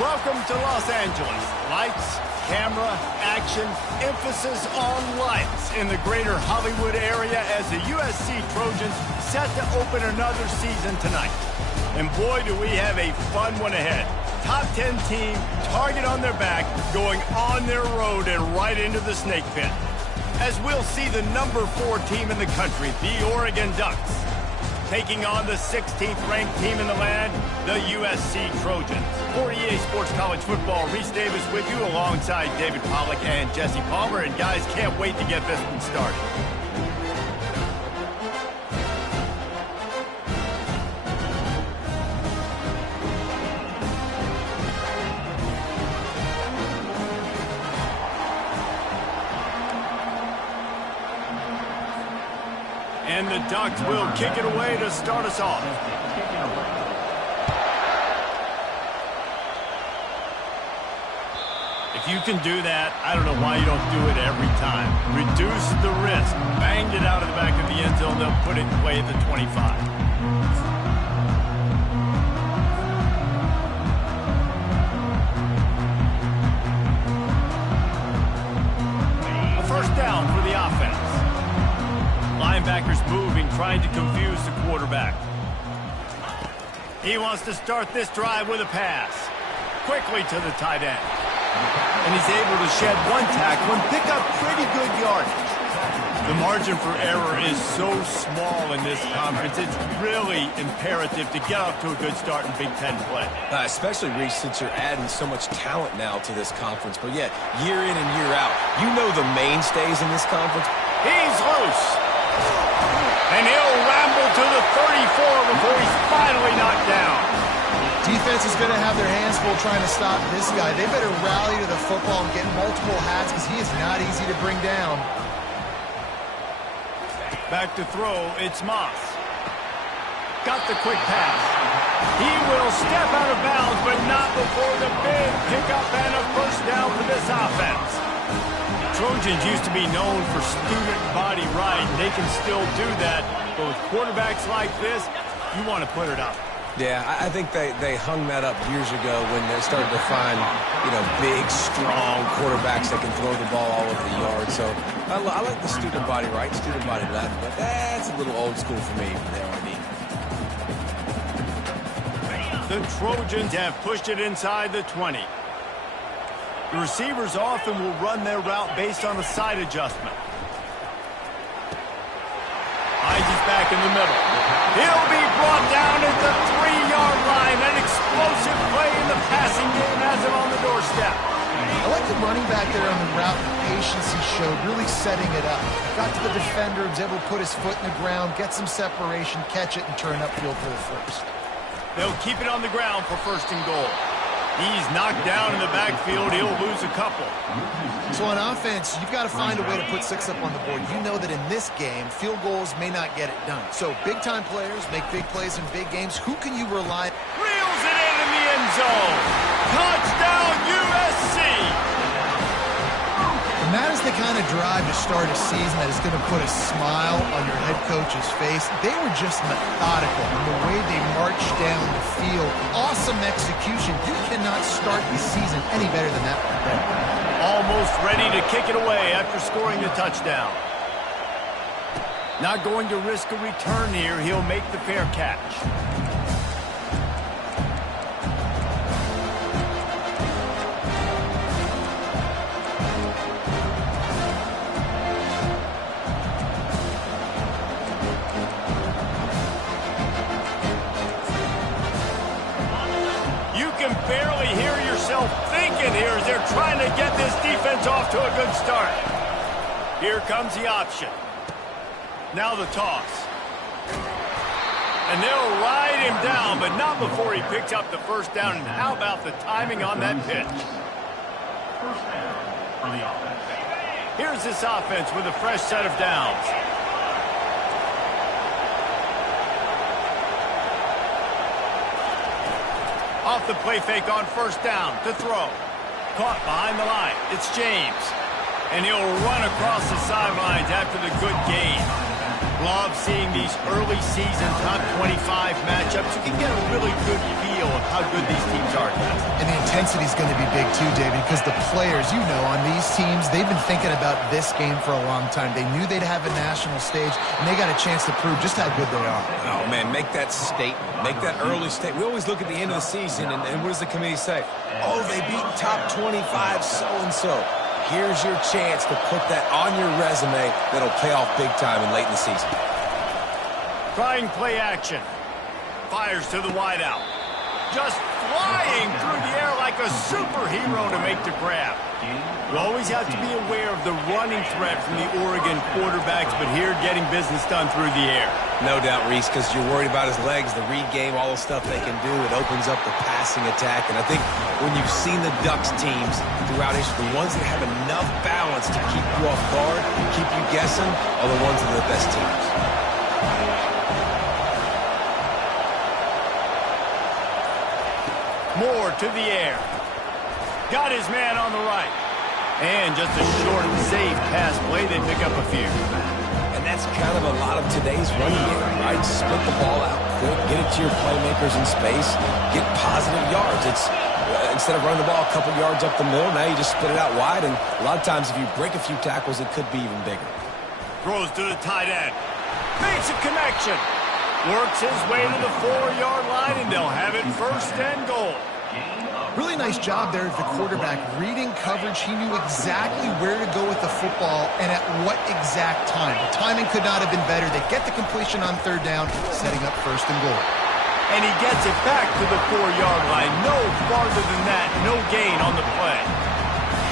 Welcome to Los Angeles. Lights, camera, action, emphasis on lights in the greater Hollywood area as the USC Trojans set to open another season tonight. And boy, do we have a fun one ahead. Top 10 team, target on their back, going on their road and right into the snake pit. As we'll see the number 4 team in the country, the Oregon Ducks, taking on the 16th ranked team in the land, the USC Trojans. For EA Sports College Football, Reese Davis with you alongside David Pollack and Jesse Palmer. And guys, can't wait to get this one started. And the Ducks will kick it away to start us off. If you can do that, I don't know why you don't do it every time. Reduce the risk. Banged it out of the back of the end zone. They'll put it away at the 25. A first down for the offense. Linebackers moving, trying to confuse the quarterback. He wants to start this drive with a pass. Quickly to the tight end. And he's able to shed one tackle and pick up pretty good yardage. The margin for error is so small in this conference, it's really imperative to get off to a good start in Big Ten play. Especially, Reese, since you're adding so much talent now to this conference. But yet, year in and year out, you know the mainstays in this conference. He's loose. And he'll ramble to the 34 before he's finally knocked down. Defense is going to have their hands full trying to stop this guy. They better rally to the football and get multiple hats because he is not easy to bring down. Back to throw, it's Moss. Got the quick pass. He will step out of bounds, but not before the big pickup and a first down for this offense. Trojans used to be known for student body right. They can still do that, but with quarterbacks like this, you want to put it up. Yeah, I think they hung that up years ago when they started to find, big, strong quarterbacks that can throw the ball all over the yard. So I like the student body right, student body left, but that's a little old school for me from there on in. The Trojans have pushed it inside the 20. The receivers often will run their route based on a side adjustment. Hyde is back in the middle. He'll be brought down at the 3-yard line. An explosive play in the passing game has him on the doorstep. I like the running back there on the route, the patience he showed, really setting it up. Got to the defender, was able to put his foot in the ground, get some separation, catch it, and turn upfield for the first. They'll keep it on the ground for first and goal. He's knocked down in the backfield. He'll lose a couple. So on offense, you've got to find a way to put 6 up on the board. You know that in this game, field goals may not get it done. So big-time players make big plays in big games. Who can you rely on? Reels it in the end zone. Touchdown, USC! And that is the kind of drive to start a season that is going to put a smile on your head coach's face. They were just methodical in the way they marched down the field. Awesome execution. You cannot start the season any better than that right there. Almost ready to kick it away after scoring the touchdown. Not going to risk a return here. He'll make the fair catch. Barely hear yourself thinking here as they're trying to get this defense off to a good start. Here comes the option. Now the toss. And they'll ride him down, but not before he picks up the first down. And how about the timing on that pitch? First down for the offense. Here's this offense with a fresh set of downs. Off the play fake on first down to throw. Caught behind the line. It's James. And he'll run across the sidelines after the good gain. Love seeing these early season top 25 matchups. You can get a really good feel of how good these teams are. And the intensity is going to be big too, David, because the players, you know, on these teams, they've been thinking about this game for a long time. They knew they'd have a national stage, and they got a chance to prove just how good they are. Oh, man, make that statement. Make that early statement. We always look at the end of the season, and what does the committee say? Oh, they beat top 25 so-and-so. Here's your chance to put that on your resume that'll pay off big time and late in the season. Trying play action. Fires to the wideout. Just flying through the air like a superhero to make the grab. You always have to be aware of the running threat from the Oregon quarterbacks, but here getting business done through the air. No doubt, Reese, because you're worried about his legs, the read game, all the stuff they can do. It opens up the passing attack. And I think when you've seen the Ducks teams throughout history, the ones that have enough balance to keep you off guard, keep you guessing, are the ones that are the best teams. Moore to the air. Got his man on the right. And just a short, safe pass play. They pick up a few. And that's kind of a lot of today's running game, right? Split the ball out quick, get it to your playmakers in space, get positive yards. It's instead of running the ball a couple yards up the middle, now you just split it out wide. And a lot of times if you break a few tackles, it could be even bigger. Throws to the tight end. Makes a connection. Works his way to the 4-yard line, and they'll have it first and goal. Really nice job there of the quarterback. Reading coverage, he knew exactly where to go with the football and at what exact time. The timing could not have been better. They get the completion on third down, setting up first and goal. And he gets it back to the 4-yard line. No farther than that. No gain on the play.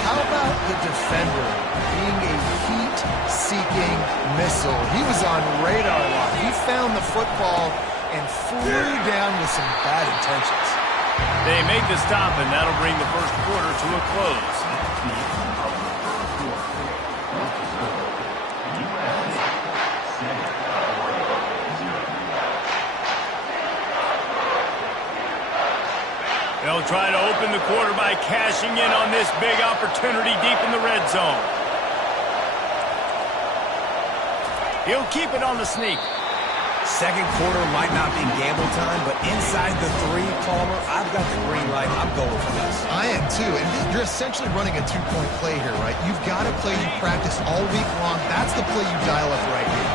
How about the defender being a heat-seeking missile? He was on radar lock. He found the football and flew down with some bad intentions. They make the stop, and that'll bring the first quarter to a close. They'll try to open the quarter by cashing in on this big opportunity deep in the red zone. He'll keep it on the sneak. Second quarter might not be gamble time, but inside the 3, Palmer, I've got the green light. I'm going for this. I am too, and you're essentially running a 2-point play here, right? You've got a play you practice all week long. That's the play you dial up right here.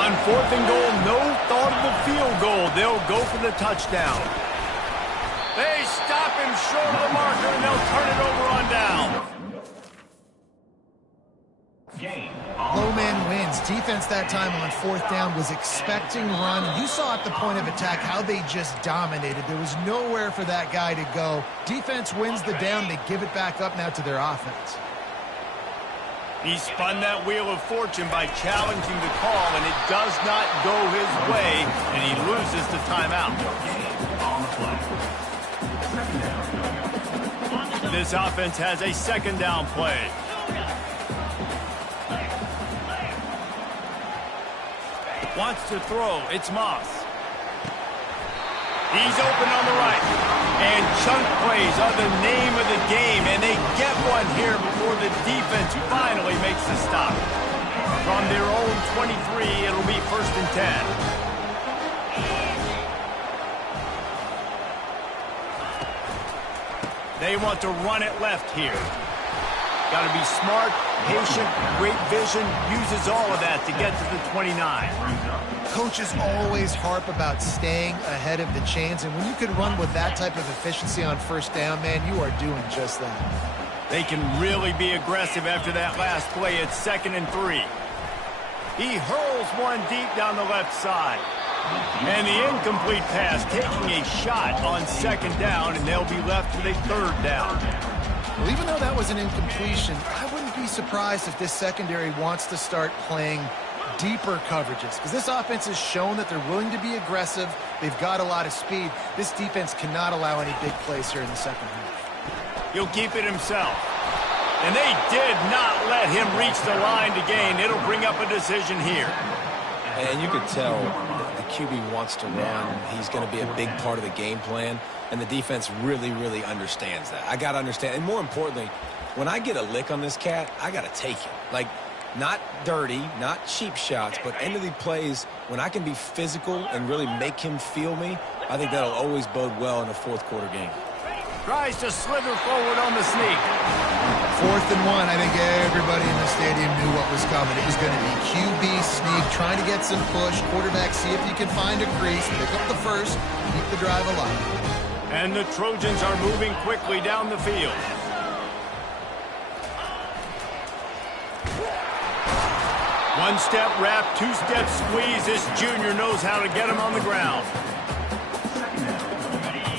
On 4th and goal, no thought of the field goal. They'll go for the touchdown. They stop him short of the marker, and they'll turn it over on down. Low man wins. Defense that time on 4th down was expecting run. You saw at the point of attack how they just dominated. There was nowhere for that guy to go. Defense wins the down. They give it back up now to their offense. He spun that wheel of fortune by challenging the call, and it does not go his way, and he loses the timeout. This offense has a 2nd down play. Wants to throw. It's Moss. He's open on the right. And chunk plays are the name of the game, and they get one here before the defense finally makes the stop. From their own 23, it'll be 1st and 10. They want to run it left here. Got to be smart, patient, great vision, uses all of that to get to the 29. Coaches always harp about staying ahead of the chains, and when you can run with that type of efficiency on 1st down, man, you are doing just that. They can really be aggressive after that last play. It's 2nd and 3. He hurls one deep down the left side. And the incomplete pass taking a shot on 2nd down, and they'll be left with a 3rd down. Well, even though that was an incompletion, I wouldn't be surprised if this secondary wants to start playing deeper coverages, because this offense has shown that they're willing to be aggressive. They've got a lot of speed. This defense cannot allow any big plays here in the second half. He'll keep it himself. And they did not let him reach the line to gain. It'll bring up a decision here. And you could tell the QB wants to run. He's going to be a big part of the game plan. And the defense really, really understands that. I got to understand. And more importantly, when I get a lick on this cat, I got to take it. Like, not dirty, not cheap shots, but end of the plays, when I can be physical and really make him feel me, I think that'll always bode well in a 4th quarter game. Tries to slither forward on the sneak. 4th and 1. I think everybody in the stadium knew what was coming. It was going to be QB sneak, trying to get some push. Quarterback, see if you can find a crease, pick up the first, keep the drive alive. And the Trojans are moving quickly down the field. One step wrap, 2-step squeeze. This junior knows how to get him on the ground.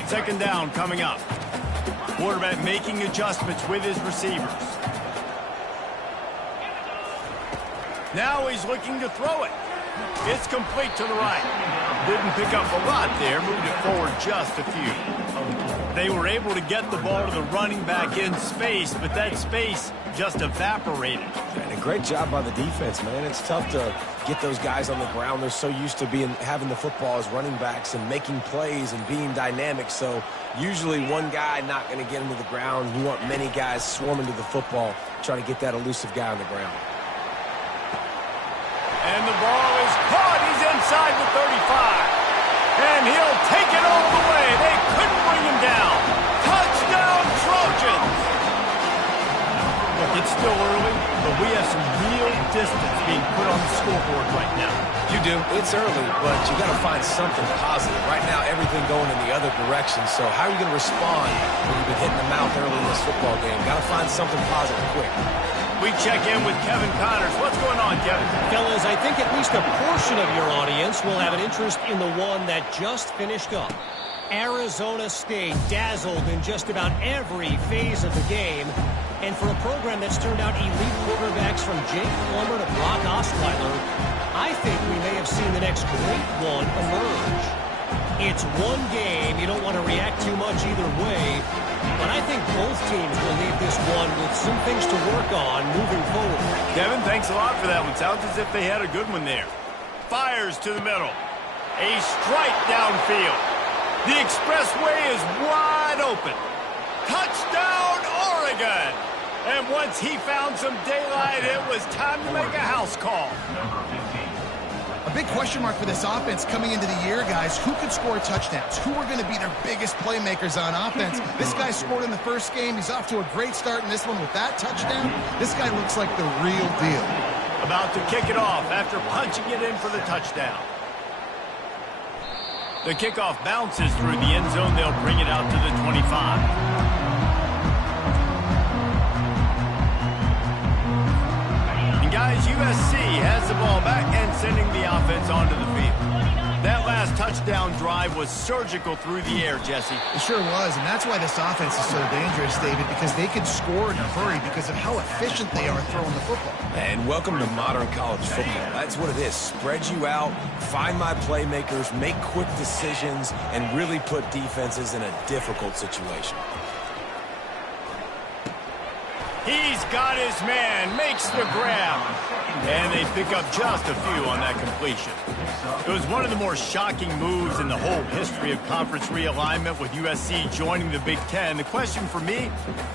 Second down coming up. Quarterback making adjustments with his receivers. Now he's looking to throw it. It's complete to the right. Didn't pick up a lot there, moved it forward just a few. They were able to get the ball to the running back in space, but that space just evaporated. And a great job by the defense, man. It's tough to get those guys on the ground. They're so used to having the football as running backs and making plays and being dynamic. So usually one guy not going to get him to the ground. You want many guys swarming to the football, trying to get that elusive guy on the ground. And the ball is caught. He's inside the 35. And he'll take it all the way. They couldn't bring him down. Touchdown, Trojans! Look, it's still early, but we have some real distance being put on the scoreboard right now. You do. It's early, but you got to find something positive. Right now, everything going in the other direction. So how are you going to respond when you've been hitting the mouth early in this football game? Got to find something positive quick. We check in with Kevin Connors. What's going on, Kevin? Fellas, I think at least a portion of your audience will have an interest in the one that just finished up. Arizona State dazzled in just about every phase of the game. And for a program that's turned out elite quarterbacks from Jake Plummer to Brock Osweiler, I think we may have seen the next great one emerge. It's one game. You don't want to react too much either way. But I think both teams will leave this one with some things to work on moving forward. Kevin, thanks a lot for that one. Sounds as if they had a good one there. Fires to the middle. A strike downfield. The expressway is wide open. Touchdown, Oregon! And once he found some daylight, it was time to make a house call. A big question mark for this offense coming into the year, guys. Who could score touchdowns? Who are going to be their biggest playmakers on offense? This guy scored in the first game. He's off to a great start in this one with that touchdown. This guy looks like the real deal. About to kick it off after punching it in for the touchdown. The kickoff bounces through the end zone. They'll bring it out to the 25. Guys, USC has the ball back and sending the offense onto the field. That last touchdown drive was surgical through the air, Jesse. It sure was, and that's why this offense is so dangerous, David, because they can score in a hurry because of how efficient they are throwing the football. And welcome to modern college football. That's what it is. Spread you out, find my playmakers, make quick decisions, and really put defenses in a difficult situation. He's got his man, makes the grab, and they pick up just a few on that completion. It was one of the more shocking moves in the whole history of conference realignment with USC joining the Big Ten. The question for me,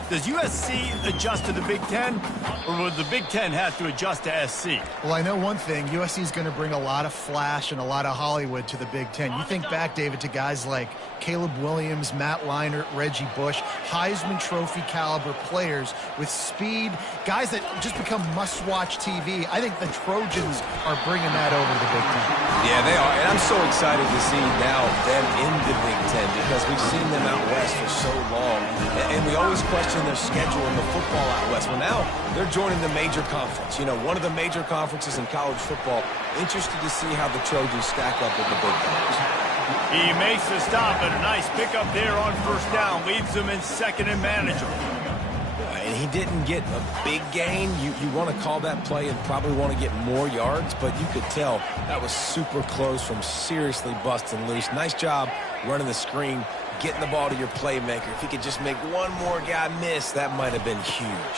does USC adjust to the Big Ten, or will the Big Ten have to adjust to SC? Well, I know one thing. USC is going to bring a lot of flash and a lot of Hollywood to the Big Ten. You think back, David, to guys like Caleb Williams, Matt Leinart, Reggie Bush, Heisman Trophy caliber players with speed, guys that just become must-watch TV. I think the Trojans are bringing that over to the Big Ten. Yeah, they are, and I'm so excited to see now them in the Big Ten because we've seen them out west for so long, and we always question their schedule in the football out west. Well, now they're joining the major conference, you know, one of the major conferences in college football. Interested to see how the Trojans stack up with the Big Ten. He makes the stop, and a nice pickup there on first down. Leaves them in second and manageable. And he didn't get a big gain. You want to call that play and probably want to get more yards, but you could tell that was super close from seriously busting loose. Nice job running the screen, getting the ball to your playmaker. If he could just make one more guy miss, that might have been huge.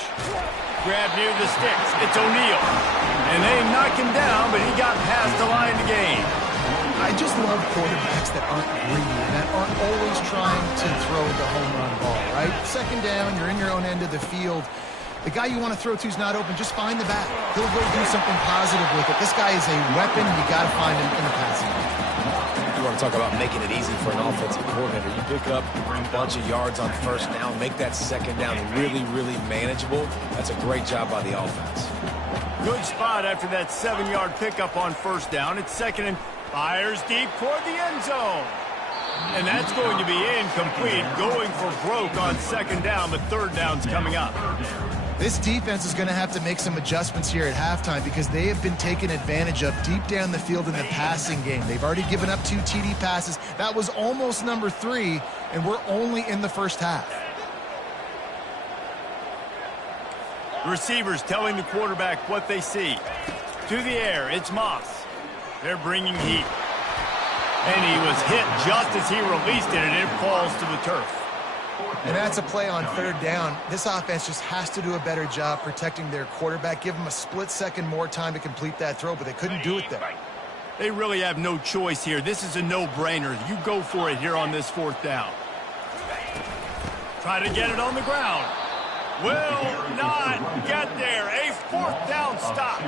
Grab near the sticks. It's O'Neal. And they knock him down, but he got past the line to gain. I just love quarterbacks that aren't greedy, that aren't always trying to throw the home run ball, right? Second down, you're in your own end of the field. The guy you want to throw to is not open. Just find the back. He'll go do something positive with it. This guy is a weapon. You got to find him in the passing game. You want to talk about making it easy for an offensive coordinator. You pick up a bunch of yards on first down, make that second down really, really manageable. That's a great job by the offense. Good spot after that 7-yard pickup on first down. It's second and fires deep toward the end zone. And that's going to be incomplete, going for broke on second down, but third down's coming up. This defense is going to have to make some adjustments here at halftime because they have been taken advantage of deep down the field in the passing game. They've already given up 2 TD passes. That was almost number 3, and we're only in the first half. Receivers telling the quarterback what they see. To the air, it's Moss. They're bringing heat. And he was hit just as he released it, and it falls to the turf. And that's a play on third down. This offense just has to do a better job protecting their quarterback. Give them a split second more time to complete that throw, but they couldn't do it there. They really have no choice here. This is a no-brainer. You go for it here on this fourth down. Try to get it on the ground. Will not get there. A fourth down stop.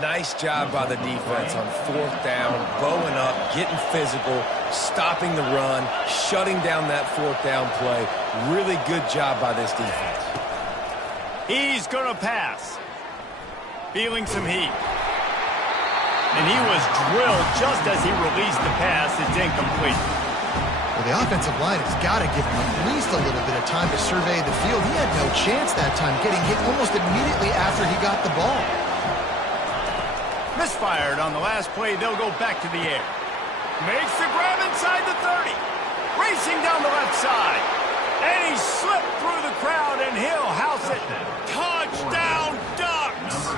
Nice job by the defense on fourth down, bowing up, getting physical, stopping the run, shutting down that fourth down play. Really good job by this defense. He's going to pass. Feeling some heat. And he was drilled just as he released the pass. It's incomplete. Well, the offensive line has got to give him at least a little bit of time to survey the field. He had no chance that time, getting hit almost immediately after he got the ball. Misfired on the last play. They'll go back to the air. Makes the grab inside the 30. Racing down the left side. And he slipped through the crowd, and he'll house it. Touchdown, Ducks!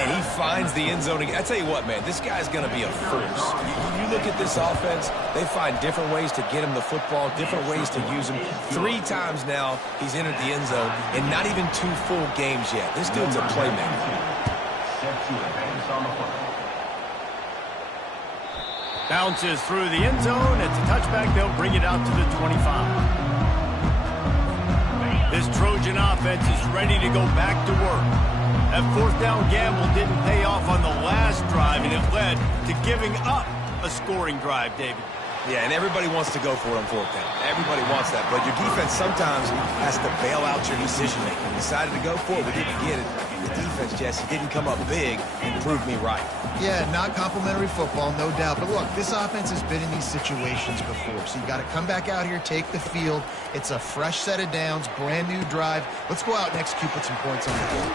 And he finds the end zone again. I tell you what, man, this guy's going to be a force. You look at this offense, they find different ways to get him the football, different ways to use him. 3 times now he's entered the end zone, and not even 2 full games yet. This dude's a playmaker. Bounces through the end zone. It's a touchback. They'll bring it out to the 25. This Trojan offense is ready to go back to work. That fourth down gamble didn't pay off on the last drive, and it led to giving up a scoring drive, David. Yeah, and everybody wants to go for it on fourth down. Everybody wants that, but your defense sometimes has to bail out your decision-making. We decided to go for it. We didn't get it. The defense, Jesse, didn't come up big and prove me right. Yeah, not complimentary football, no doubt. But look, this offense has been in these situations before, so you got to come back out here, take the field. It's a fresh set of downs, brand new drive. Let's go out and execute, put some points on the board.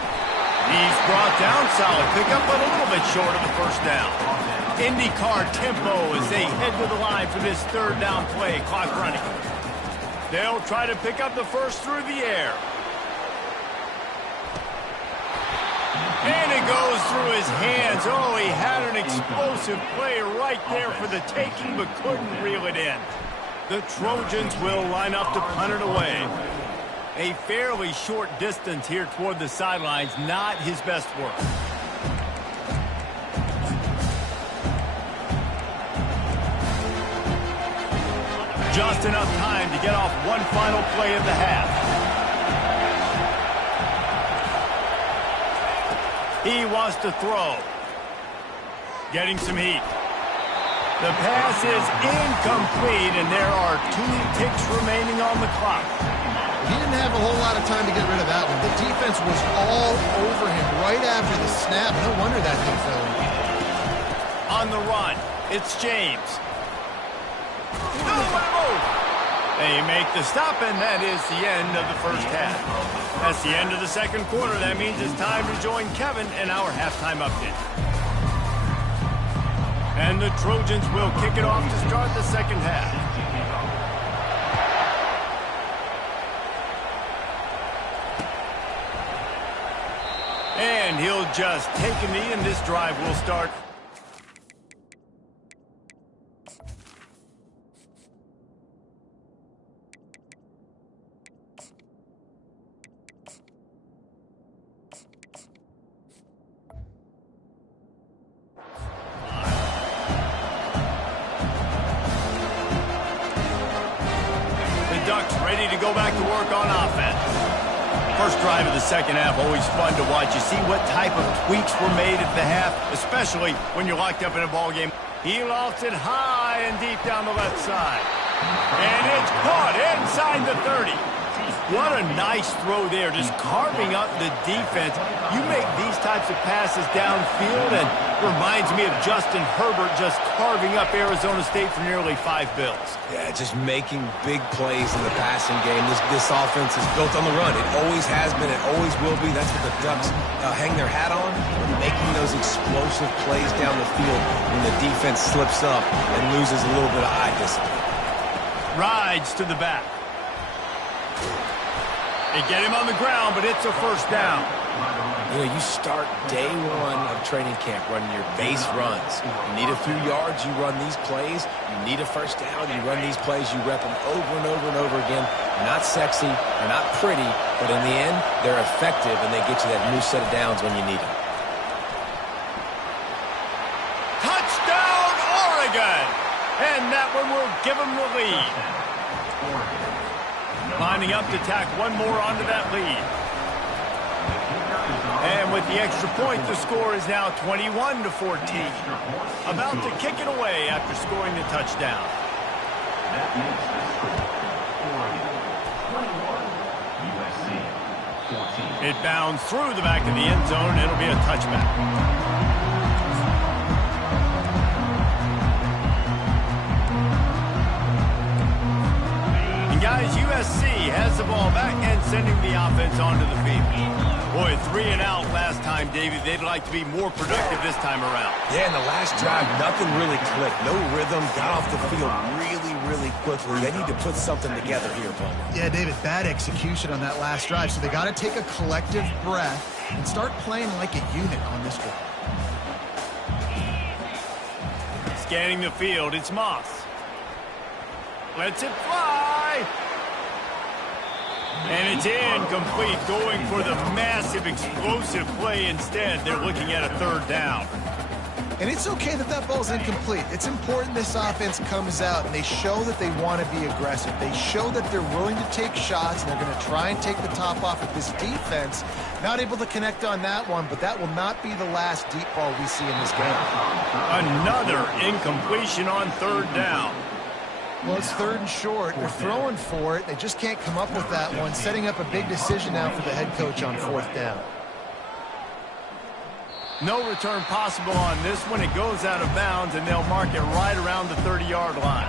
He's brought down, solid pickup, but a little bit short of the first down. IndyCar tempo as they head to the line for this third down play. Clock running. They'll try to pick up the first through the air. And it goes through his hands. Oh, he had an explosive play right there for the taking, but couldn't reel it in. The Trojans will line up to punt it away. A fairly short distance here toward the sidelines, not his best work. Just enough time to get off one final play of the half. He wants to throw. Getting some heat. The pass is incomplete, and there are 2 ticks remaining on the clock. He didn't have a whole lot of time to get rid of that one. The defense was all over him right after the snap. No wonder that thing fell in. On the run, it's James. They make the stop, and that is the end of the first half. That's the end of the second quarter. That means it's time to join Kevin in our halftime update. And the Trojans will kick it off to start the second half. And he'll just take a knee, and this drive will start. Ready to go back to work on offense. First drive of the second half, always fun to watch. You see what type of tweaks were made at the half, especially when you're locked up in a ball game. He lofts it high and deep down the left side. And it's caught inside the 30. What a nice throw there, just carving up the defense. You make these types of passes downfield, and reminds me of Justin Herbert just carving up Arizona State for nearly 5 bills. Yeah, just making big plays in the passing game. This offense is built on the run. It always has been. It always will be. That's what the Ducks hang their hat on, making those explosive plays down the field when the defense slips up and loses a little bit of eye discipline. Rides to the back. They get him on the ground, but it's a first down. You know, you start day one of training camp running your base runs. You need a few yards, you run these plays. You need a first down, you run these plays. You rep them over and over and over again. They're not sexy, they're not pretty, but in the end, they're effective, and they get you that new set of downs when you need them. Touchdown, Oregon! And that one will give them the lead. Lining up to tack one more onto that lead. And with the extra point, the score is now 21-14. About to kick it away after scoring the touchdown. It bounds through the back of the end zone. It'll be a touchback. Guys, USC has the ball back and sending the offense onto the field. Boy, 3 and out last time, David. They'd like to be more productive this time around. Yeah, in the last drive, nothing really clicked. No rhythm, got off the field really quickly. They need to put something together here, Paul. Yeah, David, bad execution on that last drive. So they got to take a collective breath and start playing like a unit on this one. Scanning the field, it's Moss. Lets it fly. And it's incomplete, going for the massive, explosive play instead. They're looking at a third down. And it's okay that that ball's incomplete. It's important this offense comes out and they show that they want to be aggressive. They show that they're willing to take shots, and they're going to try and take the top off of this defense. Not able to connect on that one, but that will not be the last deep ball we see in this game. Another incompletion on third down. Well, it's third and short. They're throwing for it. They just can't come up with that one, setting up a big decision now for the head coach on fourth down. No return possible on this one. It goes out of bounds, and they'll mark it right around the 30-yard line.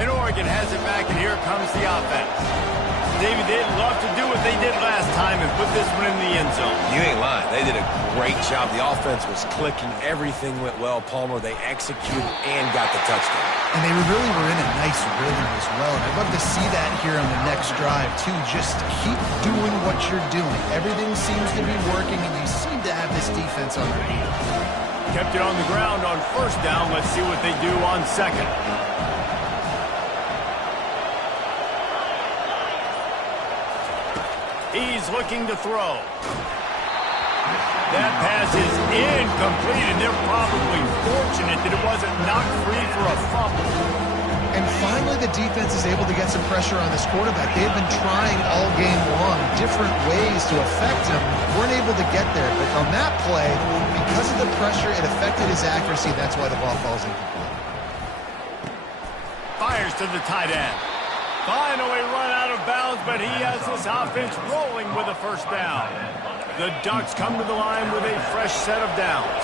And Oregon has it back, and here comes the offense. David, they'd love to do what they did last time and put this one in the end zone. You ain't lying. They did a great job. The offense was clicking. Everything went well, Palmer. They executed and got the touchdown. And they really were in a nice rhythm as well. And I'd love to see that here on the next drive, too. Just keep doing what you're doing. Everything seems to be working, and you seem to have this defense on their heels. Kept it on the ground on first down. Let's see what they do on second. He's looking to throw. That pass is incomplete, and they're probably fortunate that it wasn't knocked free for a fumble. And finally, the defense is able to get some pressure on this quarterback. They've been trying all game long different ways to affect him. Weren't able to get there, but on that play, because of the pressure, it affected his accuracy, and that's why the ball falls incomplete. Fires to the tight end. Finally run out of bounds, but he has this offense rolling with a first down. The Ducks come to the line with a fresh set of downs.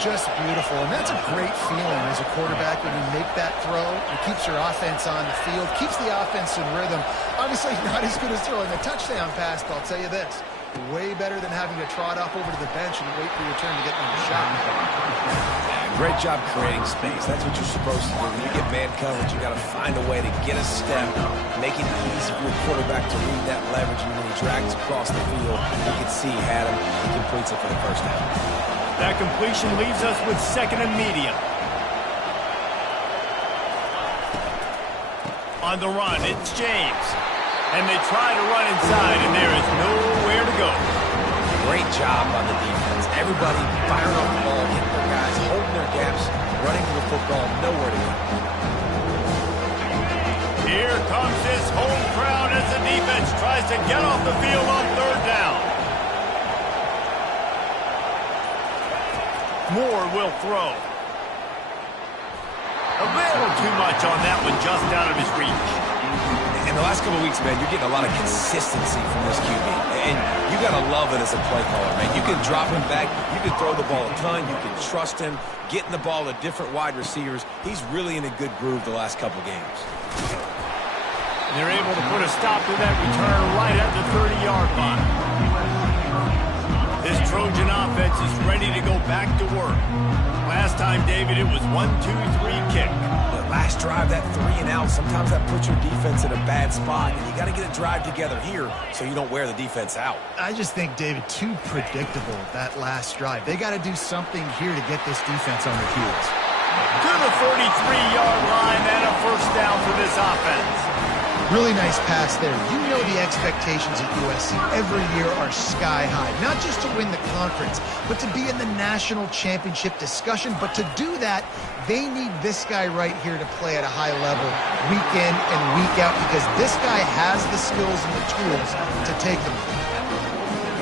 Just beautiful, and that's a great feeling as a quarterback when you make that throw. It keeps your offense on the field, keeps the offense in rhythm. Obviously not as good as throwing a touchdown pass, but I'll tell you this, way better than having to trot off over to the bench and wait for your turn to get another shot. Great job creating space. That's what you're supposed to do. When you get man coverage, you got to find a way to get a step, make it easy for your quarterback to read that leverage. And when he drags across the field, you can see he had him. He completes it for the first down. That completion leaves us with second and medium. On the run, it's James. And they try to run inside, and there is nowhere to go. Great job on the defense. Everybody firing off the ball, hitting their guys, holding their gaps, running to the football, nowhere to go. Here comes this home crowd as the defense tries to get off the field on third down. Moore will throw. little too much on that one, just out of his reach. In the last couple of weeks, man, you're getting a lot of consistency from this QB. And you got to love it as a play caller, man. You can drop him back. You can throw the ball a ton. You can trust him, getting the ball to different wide receivers. He's really in a good groove the last couple games. They're able to put a stop to that return right at the 30-yard line. This Trojan offense is ready to go back to work. Last time, David, it was 1-2-3 kick. Last drive, that 3 and out, sometimes that puts your defense in a bad spot, and you got to get a drive together here so you don't wear the defense out. I just think, David, too predictable, that last drive. They got to do something here to get this defense on their heels. To the 43-yard line and a first down for this offense. Really nice pass there. You know the expectations at USC every year are sky high. Not just to win the conference, but to be in the national championship discussion. But to do that, they need this guy right here to play at a high level week in and week out, because this guy has the skills and the tools to take them.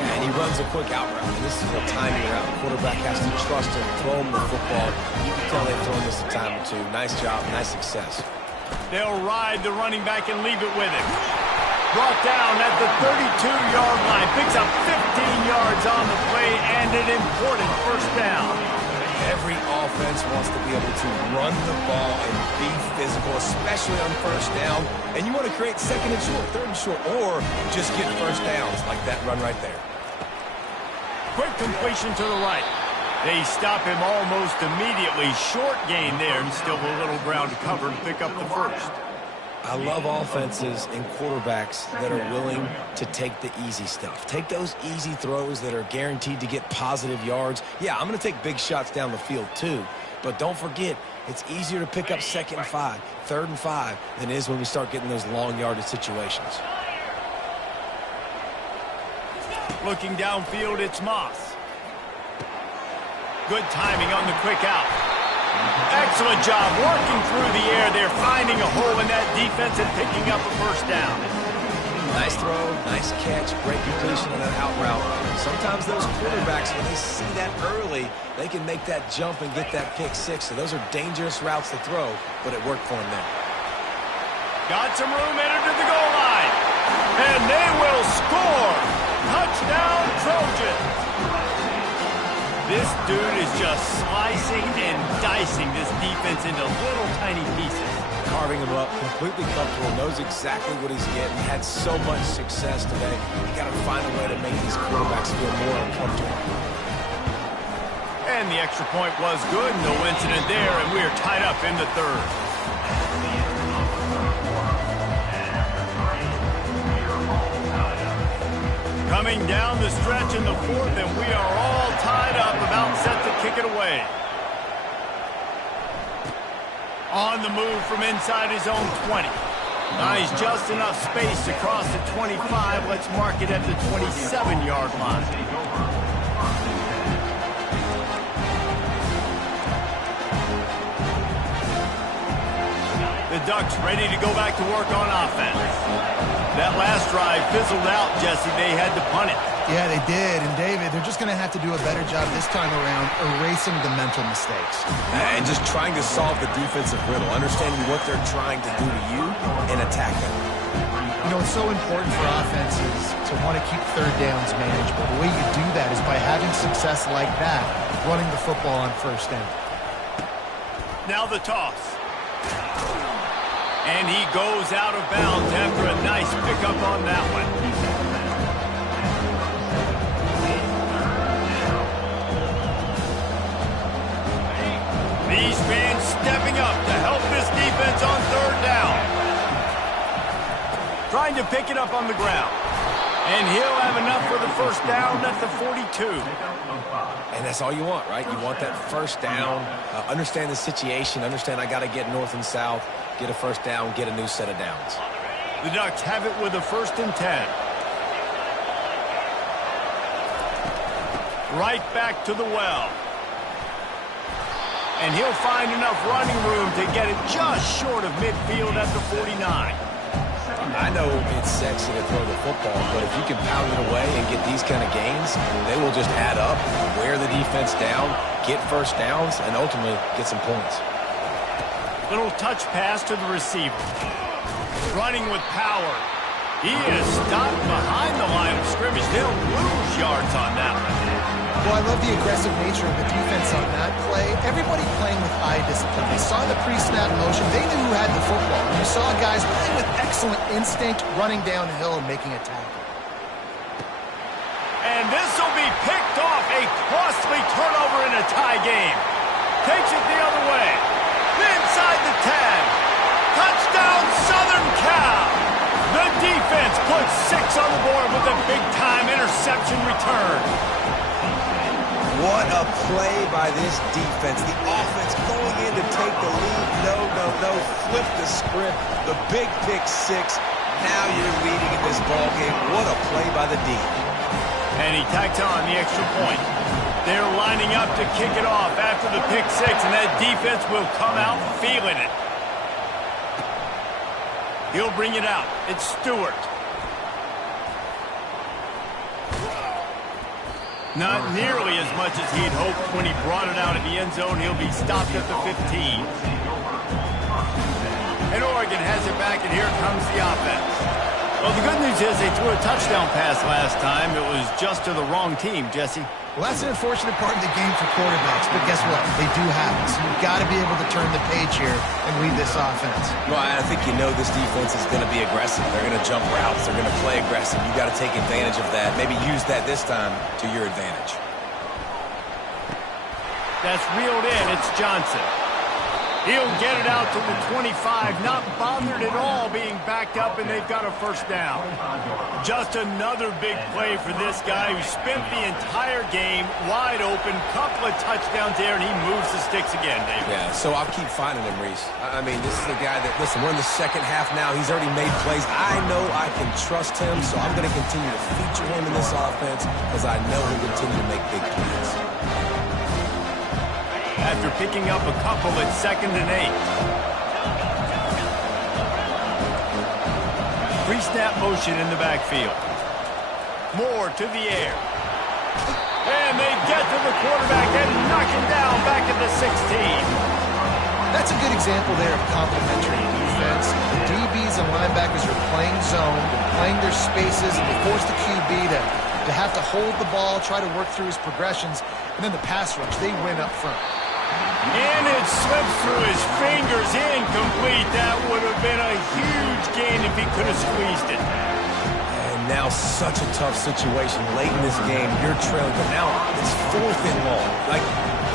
Yeah, and he runs a quick out route. And this is a timing route. The quarterback has to trust him, throw him the football. You can tell they've thrown this a time or two. Nice job, nice success. They'll ride the running back and leave it with him. Brought down at the 32-yard line. Picks up 15 yards on the play and an important first down. Every offense wants to be able to run the ball and be physical, especially on first down. And you want to create second and short, third and short, or just get first downs like that run right there. Quick completion to the right. They stop him almost immediately. Short gain there, and still a little ground to cover to pick up the first. I love offenses and quarterbacks that are willing to take the easy stuff. Take those easy throws that are guaranteed to get positive yards. Yeah, I'm going to take big shots down the field too. But don't forget, it's easier to pick up 2nd and 5, 3rd and 5 than it is when we start getting those long yardage situations. Looking downfield, it's Moss. Good timing on the quick out. Excellent job working through the air. They're finding a hole in that defense and picking up a first down. Nice throw, nice catch, great completion on that out route. Sometimes those quarterbacks, when they see that early, they can make that jump and get that pick six. So those are dangerous routes to throw, but it worked for them there. Got some room, entered to the goal line. And they will score. Touchdown, Trojans. This dude is just slicing and dicing this defense into little tiny pieces. Carving him up, completely comfortable, knows exactly what he's getting, had so much success today. You got to find a way to make these quarterbacks feel more uncomfortable. And the extra point was good, no incident there, and we are tied up in the third. Coming down the stretch in the fourth, and we are all tied up, about set to kick it away. On the move from inside his own 20. Nice, just enough space to cross the 25. Let's mark it at the 27-yard line. The Ducks ready to go back to work on offense. That last drive fizzled out, Jesse. They had to punt it. Yeah, they did. And, David, they're just going to have to do a better job this time around erasing the mental mistakes. And just trying to solve the defensive riddle, understanding what they're trying to do to you and attack them. You know, it's so important for offenses to want to keep third downs manageable. The way you do that is by having success like that, running the football on first down. Now the toss. And he goes out of bounds after a nice pickup on that one. These fans stepping up to help this defense on third down. Trying to pick it up on the ground. And he'll have enough for the first down at the 42. And that's all you want, right? You want that first down, understand the situation, understand I got to get north and south, get a first down, get a new set of downs. The Ducks have it with a 1st and 10. Right back to the well. And he'll find enough running room to get it just short of midfield at the 49. I know it's sexy to throw the football, but if you can pound it away and get these kind of gains, they will just add up, wear the defense down, get first downs, and ultimately get some points. Little touch pass to the receiver. Running with power. He is stopped behind the line of scrimmage. They'll lose yards on that one. Well, I love the aggressive nature of the defense on that play. Everybody playing with eye discipline. They saw the pre-snap motion. They knew who had the football. And you saw guys playing with excellent instinct, running downhill and making a tackle. And this will be picked off. A costly turnover in a tie game. Takes it the other way. Inside the 10. Touchdown, Southern Cal. The defense puts 6 on the board with a big-time interception return. What a play by this defense. The offense going in to take the lead. No. Flip the script. The big pick 6. Now you're leading in this ball game. What a play by the D. And he tacks on the extra point. They're lining up to kick it off after the pick 6, and that defense will come out feeling it. He'll bring it out. It's Stewart. Not nearly as much as he'd hoped when he brought it out of the end zone. He'll be stopped at the 15. And Oregon has it back, and here comes the offense. Well, the good news is they threw a touchdown pass last time. It was just to the wrong team, Jesse. Well, that's an unfortunate part of the game for quarterbacks, but guess what? They do have it. So you've got to be able to turn the page here and lead this offense. Well, I think you know this defense is going to be aggressive. They're going to jump routes. They're going to play aggressive. You've got to take advantage of that. Maybe use that this time to your advantage. That's reeled in. It's Johnson. He'll get it out to the 25, not bothered at all being backed up, and they've got a first down. Just another big play for this guy who spent the entire game wide open, couple of touchdowns there, and he moves the sticks again, David. Yeah, so I'll keep finding him, Reese. I mean, this is the guy that, listen, we're in the second half now. He's already made plays. I know I can trust him, so I'm going to continue to feature him in this offense because I know he'll continue to make big plays. After picking up a couple at 2nd and 8. Pre-snap motion in the backfield. Moore to the air. And they get to the quarterback and knock him down back at the 16. That's a good example there of complementary defense. The DBs and linebackers are playing zone, playing their spaces, and they force the QB to have to hold the ball, try to work through his progressions, and then the pass rush, they win up front. And it slips through his fingers, incomplete. That would have been a huge gain if he could have squeezed it. And now such a tough situation. Late in this game, you're trailing, but now it's 4th and long. Like,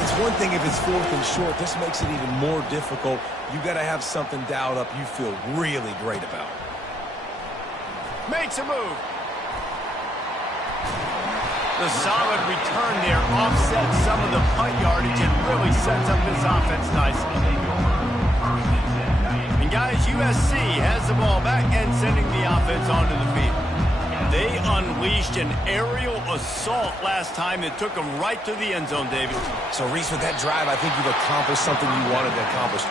it's one thing if it's 4th and short. This makes it even more difficult. You got to have something dialed up you feel really great about. Makes a move. The solid return there offsets some of the punt yardage and really sets up this offense nicely. And guys, USC has the ball back and sending the offense onto the field. They unleashed an aerial assault last time that took them right to the end zone, David. So, Reese, with that drive, I think you've accomplished something you wanted to accomplish.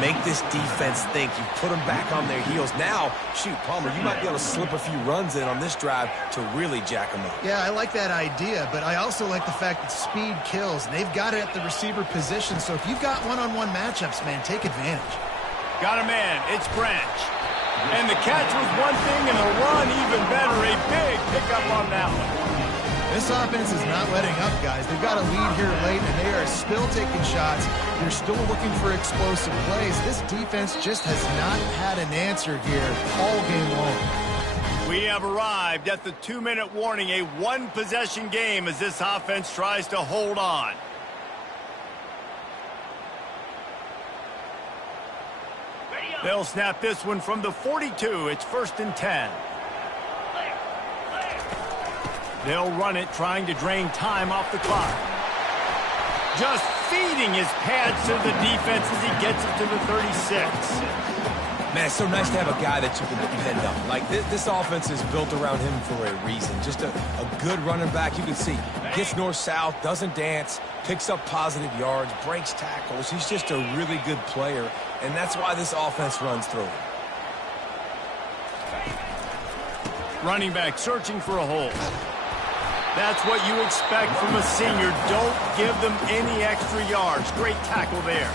Make this defense think. You put them back on their heels. Now, shoot, Palmer, you might be able to slip a few runs in on this drive to really jack them up. Yeah, I like that idea, but I also like the fact that speed kills. They've got it at the receiver position, so if you've got one-on-one matchups, man, take advantage. Got a man. It's Branch. And the catch was one thing, and the run even better. A big pickup on that one. This offense is not letting up, guys. They've got a lead here late, and they are still taking shots. They're still looking for explosive plays. This defense just has not had an answer here all game long. We have arrived at the 2-minute warning, a one-possession game as this offense tries to hold on. They'll snap this one from the 42. It's 1st and 10. They'll run it, trying to drain time off the clock. Just feeding his pads to the defense as he gets it to the 36. Man, it's so nice to have a guy that you can depend on. Like, this offense is built around him for a reason. Just a good running back. You can see, gets north-south, doesn't dance, picks up positive yards, breaks tackles. He's just a really good player, and that's why this offense runs through him. Running back searching for a hole. That's what you expect from a senior. Don't give them any extra yards. Great tackle there.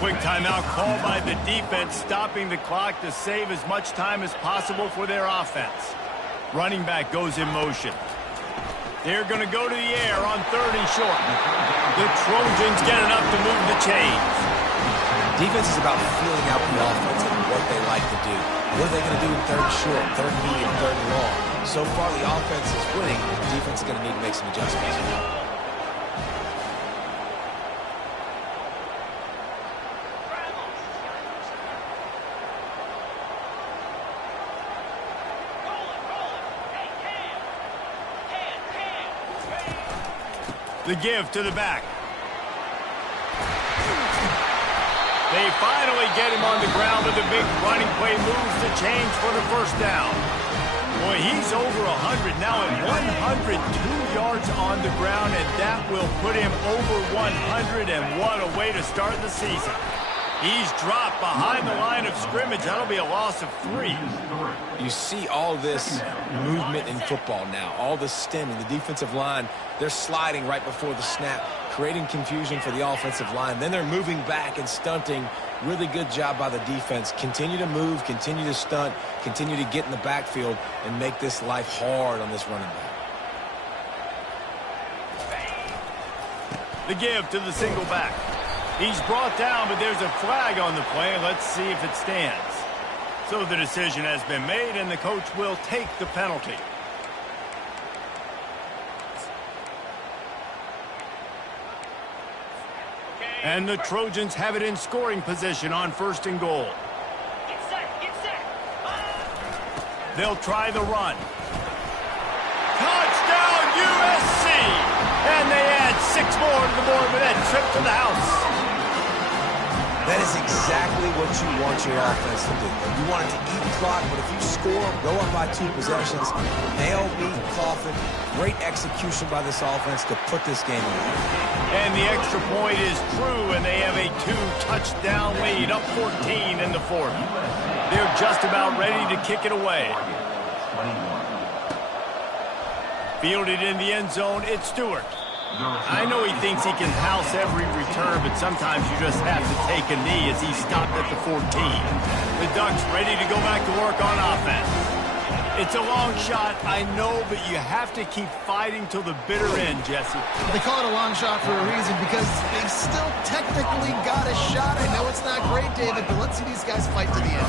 Quick timeout called by the defense, stopping the clock to save as much time as possible for their offense. Running back goes in motion. They're going to go to the air on 3rd and short. The Trojans get enough to move the chains. Defense is about feeling out the offense and what they like to do. What are they going to do in 3rd and short, 3rd and medium, 3rd and long? So far, the offense is winning. The defense is going to need to make some adjustments. The give to the back. They finally get him on the ground, but the big running play moves the chains for the first down. Boy, he's over 100 now at 102 yards on the ground, and that will put him over 100, and what a way to start the season. He's dropped behind the line of scrimmage. That'll be a loss of 3. You see all this movement in football now, all the stemming, the defensive line, they're sliding right before the snap, creating confusion for the offensive line. Then they're moving back and stunting. Really good job by the defense. Continue to move, continue to stunt, continue to get in the backfield and make this life hard on this running back. The give to the single back. He's brought down, but there's a flag on the play. Let's see if it stands. So the decision has been made, and the coach will take the penalty. And the Trojans have it in scoring position on 1st and goal. Get set, get set. They'll try the run. Touchdown, USC! And they add 6 more to the board with that trip to the house. That is exactly what you want your offense to do. You want it to eat clock, but if you score, go up by 2 possessions, nail, beat, coffin. Great execution by this offense to put this game away. And the extra point is true, and they have a 2-touchdown lead, up 14 in the 4th. They're just about ready to kick it away. Fielded in the end zone, it's Stewart. I know he thinks he can house every return, but sometimes you just have to take a knee as he stopped at the 14. The Ducks ready to go back to work on offense. It's a long shot, I know, but you have to keep fighting till the bitter end, Jesse. They call it a long shot for a reason because they still technically got a shot. I know it's not great, David, but let's see these guys fight to the end.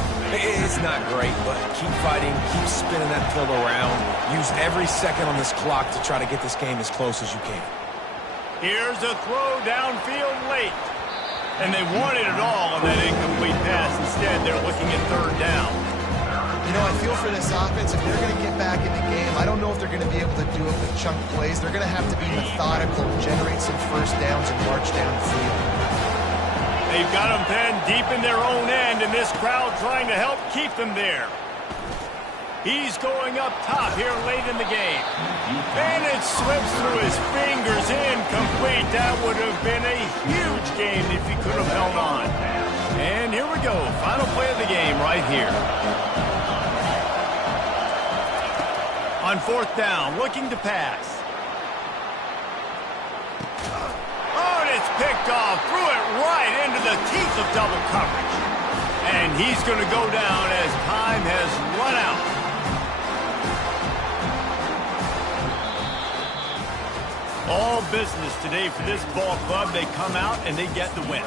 It's not great, but keep fighting, keep spinning that field around. Use every second on this clock to try to get this game as close as you can. Here's a throw downfield late. And they wanted it all on that incomplete pass. Instead, they're looking at 3rd down. You know, I feel for this offense, if they're going to get back in the game, I don't know if they're going to be able to do it with chunk plays. They're going to have to be methodical, generate some first downs, and march down the field. They've got them penned deep in their own end, and this crowd trying to help keep them there. He's going up top here late in the game. And it slips through his fingers, incomplete. That would have been a huge game if he could have held on. And here we go, final play of the game right here. On 4th down, looking to pass. Oh, and it's picked off, threw it right into the teeth of double coverage. And he's going to go down as time has run out. All business today for this ball club. They come out and they get the win.